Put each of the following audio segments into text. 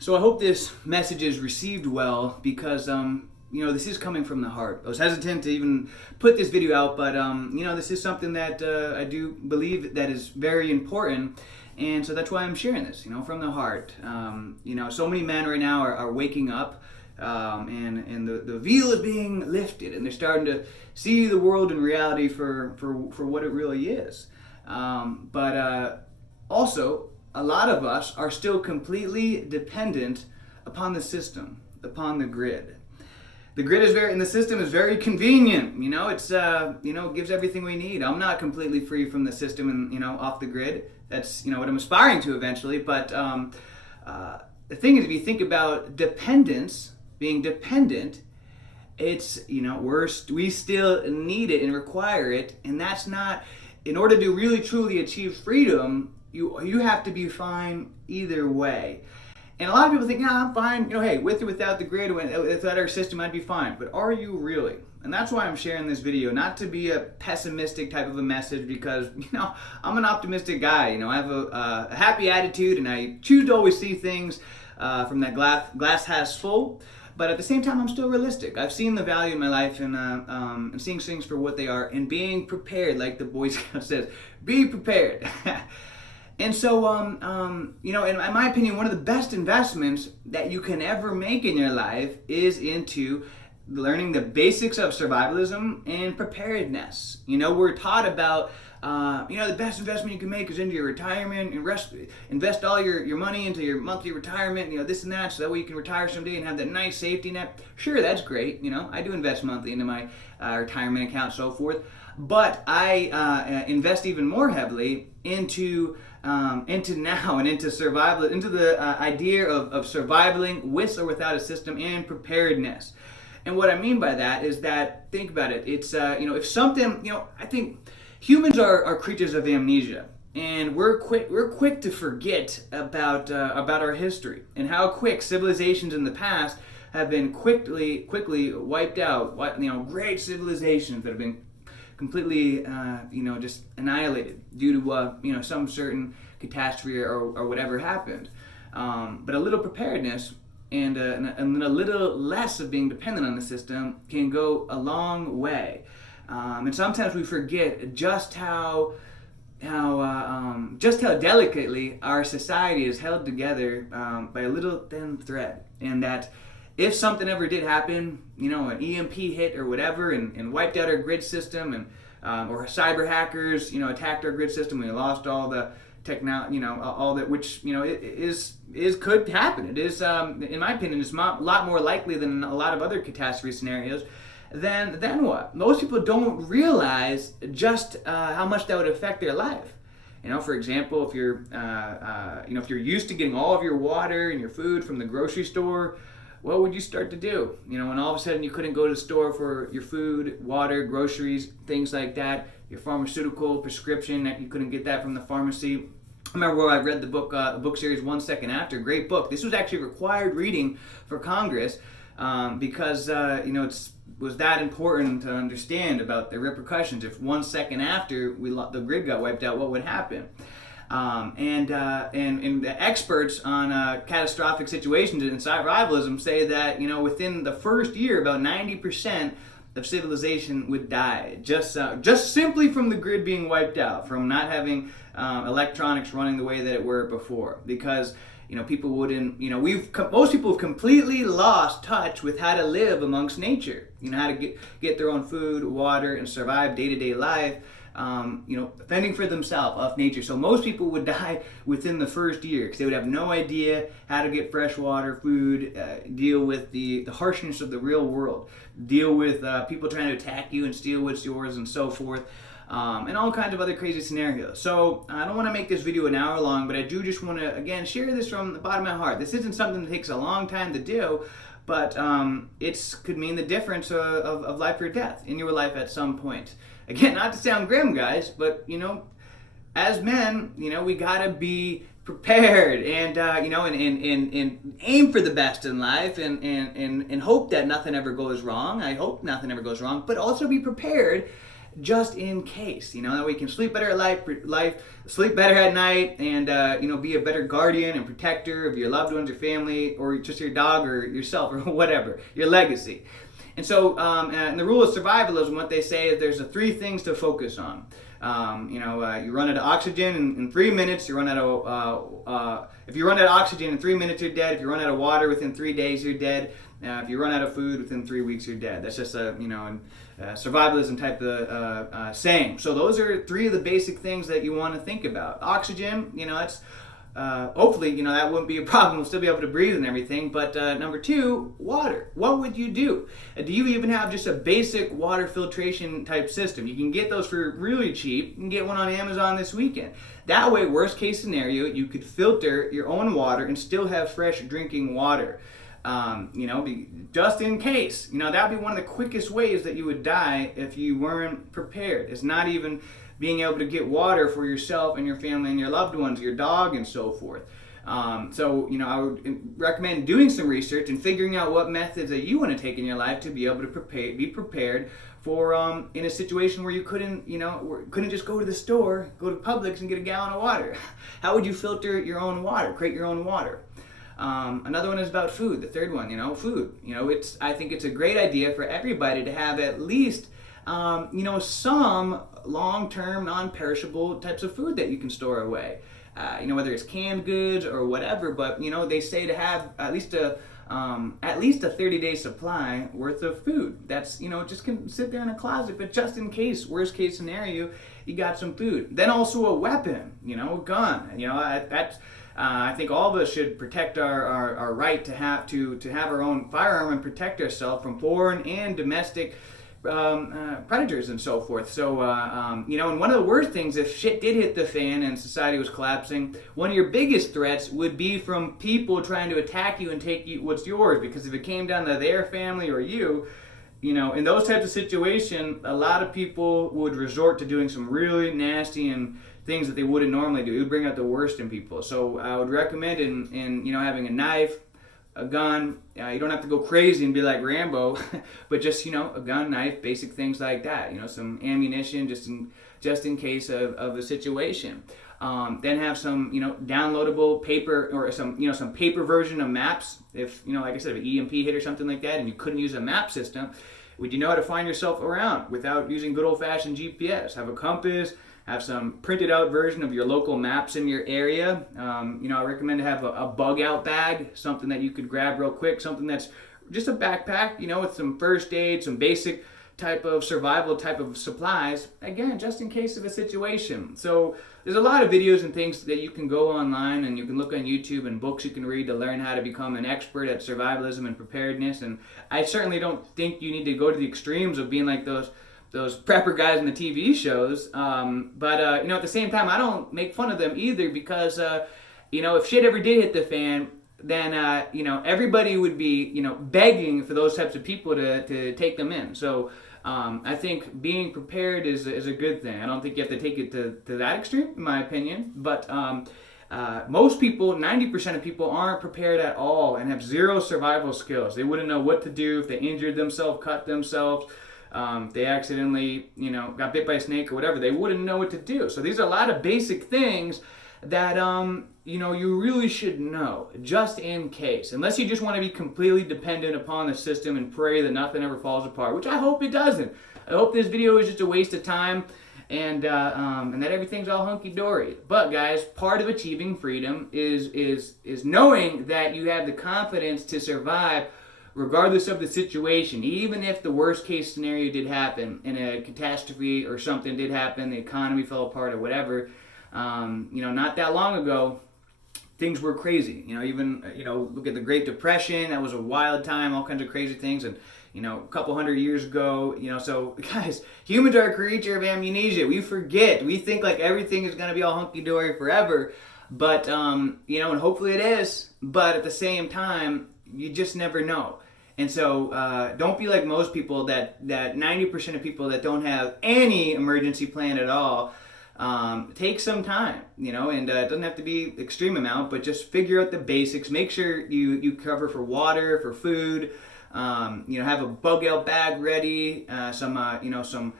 So I hope this message is received well because, this is coming from the heart. I was hesitant to even put this video out, but, this is something that I do believe that is very important. And so that's why I'm sharing this, from the heart. So many men right now are waking up and the veil is being lifted and they're starting to see the world in reality for what it really is. But also, a lot of us are still completely dependent upon the system, upon the grid. The grid is and the system is very convenient. It's gives everything we need. I'm not completely free from the system and off the grid. That's what I'm aspiring to eventually. But the thing is, if you think about dependence, being dependent, it's we still need it and require it, and that's not. In order to really truly achieve freedom, you have to be fine either way. And a lot of people think, I'm fine, hey, with or without the grid, without our system, I'd be fine. But are you really? And that's why I'm sharing this video, not to be a pessimistic type of a message, because, I'm an optimistic guy. I have a happy attitude, and I choose to always see things from that glass half full. But at the same time, I'm still realistic. I've seen the value in my life and seeing things for what they are and being prepared, like the Boy Scout says, be prepared. And so, in my opinion, one of the best investments that you can ever make in your life is into learning the basics of survivalism and preparedness. We're taught about, the best investment you can make is into your retirement and invest all your money into your monthly retirement, this and that, so that way you can retire someday and have that nice safety net. Sure, that's great. I do invest monthly into my retirement account, so forth. But I invest even more heavily into survival, into the idea of surviving with or without a system and preparedness. And what I mean by that is that, think about it, it's, if something, I think humans are creatures of amnesia, and we're quick to forget about our history and how quick civilizations in the past have been quickly wiped out. Great civilizations that have been completely, just annihilated due to, some certain catastrophe or whatever happened. But a little preparedness and a little less of being dependent on the system can go a long way. And sometimes we forget just how delicately our society is held together by a little thin thread, and that if something ever did happen, an EMP hit or whatever, and wiped out our grid system, and or cyber hackers, attacked our grid system, we lost all the technology, all that, which is could happen. It is, in my opinion, it's a lot more likely than a lot of other catastrophe scenarios. Then what? Most people don't realize just how much that would affect their life. For example, if you're used to getting all of your water and your food from the grocery store, what would you start to do? When all of a sudden you couldn't go to the store for your food, water, groceries, things like that, your pharmaceutical prescription, that you couldn't get that from the pharmacy. I remember where I read the book series 1 Second After, great book. This was actually required reading for Congress because it was that important to understand about the repercussions. If 1 second after the grid got wiped out, what would happen? And the experts on catastrophic situations in survivalism say that within the first year, about 90% of civilization would die just simply from the grid being wiped out, from not having electronics running the way that it were before, because people wouldn't, most people have completely lost touch with how to live amongst nature, how to get their own food, water, and survive day-to-day life, fending for themselves off nature. So most people would die within the first year because they would have no idea how to get fresh water, food, deal with the harshness of the real world, deal with people trying to attack you and steal what's yours and so forth. And all kinds of other crazy scenarios. So I don't want to make this video an hour long, but I do just want to, again, share this from the bottom of my heart. This isn't something that takes a long time to do, but it could mean the difference of life or death in your life at some point. Again, not to sound grim, guys, but, as men, we got to be prepared and, and aim for the best in life and hope that nothing ever goes wrong. I hope nothing ever goes wrong, but also be prepared just in case, that way you can sleep better at sleep better at night, and be a better guardian and protector of your loved ones, your family, or just your dog or yourself or whatever, your legacy. And so, in the rule of survivalism, what they say is there's three things to focus on. You run out of oxygen in 3 minutes. You run out of if you run out of oxygen in 3 minutes, you're dead. If you run out of water within 3 days, you're dead. If you run out of food within 3 weeks, you're dead. That's just a survivalism type of saying. So those are three of the basic things that you want to think about. Oxygen, that's hopefully, that wouldn't be a problem. We'll still be able to breathe and everything. But number two, water. What would you do? Do you even have just a basic water filtration type system? You can get those for really cheap. You can get one on Amazon this weekend. That way, worst case scenario, you could filter your own water and still have fresh drinking water. Just in case. That would be one of the quickest ways that you would die if you weren't prepared. It's not even being able to get water for yourself and your family and your loved ones, your dog, and so forth. I would recommend doing some research and figuring out what methods that you want to take in your life to be able to be prepared for in a situation where you couldn't just go to the store, go to Publix and get a gallon of water. How would you filter your own water, create your own water? Another one is about food. The third one, food. I think it's a great idea for everybody to have at least some long-term, non-perishable types of food that you can store away. Whether it's canned goods or whatever, but they say to have at least a 30-day supply worth of food. That's just can sit there in a closet, but just in case, worst case scenario, you got some food. Then also a weapon, a gun. I think all of us should protect our right to have our own firearm and protect ourselves from foreign and domestic predators and so forth. So, and one of the worst things, if shit did hit the fan and society was collapsing, one of your biggest threats would be from people trying to attack you and take what's yours. Because if it came down to their family or you, in those types of situations, a lot of people would resort to doing some really nasty and things that they wouldn't normally do. It would bring out the worst in people. So I would recommend in having a knife, a gun. You don't have to go crazy and be like Rambo, but just a gun, knife, basic things like that. Some ammunition just in case of a situation. Then have some downloadable paper or some paper version of maps. If like I said, if an EMP hit or something like that, and you couldn't use a map system, would you know how to find yourself around without using good old-fashioned GPS? Have a compass. Have some printed out version of your local maps in your area. I recommend to have a bug out bag, something that you could grab real quick, something that's just a backpack, with some first aid, some basic type of survival type of supplies, again, just in case of a situation. So there's a lot of videos and things that you can go online and you can look on YouTube and books you can read to learn how to become an expert at survivalism and preparedness. And I certainly don't think you need to go to the extremes of being like those prepper guys in the TV shows, but at the same time, I don't make fun of them either, because if shit ever did hit the fan, then everybody would be begging for those types of people to take them in. So I think being prepared is a good thing. I don't think you have to take it to that extreme, in my opinion. But most people, 90% of people, aren't prepared at all and have zero survival skills. They wouldn't know what to do if they injured themselves, cut themselves. They accidentally, got bit by a snake or whatever. They wouldn't know what to do. So these are a lot of basic things that, you really should know, just in case. Unless you just want to be completely dependent upon the system and pray that nothing ever falls apart, which I hope it doesn't. I hope this video is just a waste of time and that everything's all hunky-dory. But guys, part of achieving freedom is knowing that you have the confidence to survive regardless of the situation. Even if the worst case scenario did happen and a catastrophe or something did happen, the economy fell apart or whatever, not that long ago, things were crazy. Look at the Great Depression. That was a wild time, all kinds of crazy things. And, a couple hundred years ago, so guys, humans are a creature of amnesia. We forget. We think like everything is going to be all hunky-dory forever. But, and hopefully it is. But at the same time, you just never know. And so don't be like most people that 90% of people that don't have any emergency plan at all. Take some time, and it doesn't have to be extreme amount, but just figure out the basics. Make sure you cover for water, for food, have a bug out bag ready, some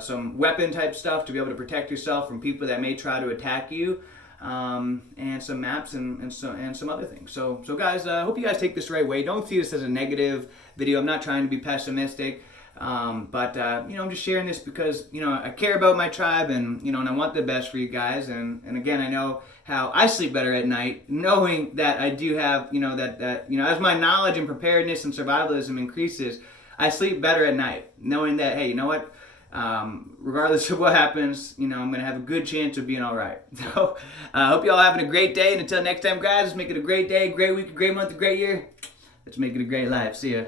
some weapon type stuff to be able to protect yourself from people that may try to attack you, and some maps and some other things. So guys, I hope you guys take this the right way. Don't see this as a negative video. I'm not trying to be pessimistic. But I'm just sharing this because, I care about my tribe and, and I want the best for you guys. And again, I know how I sleep better at night, knowing that I do have, as my knowledge and preparedness and survivalism increases, I sleep better at night, knowing that, hey, you know what? Regardless of what happens, I'm going to have a good chance of being all right. So I hope you all having a great day. And until next time, guys, let's make it a great day, great week, a great month, a great year. Let's make it a great life. See ya.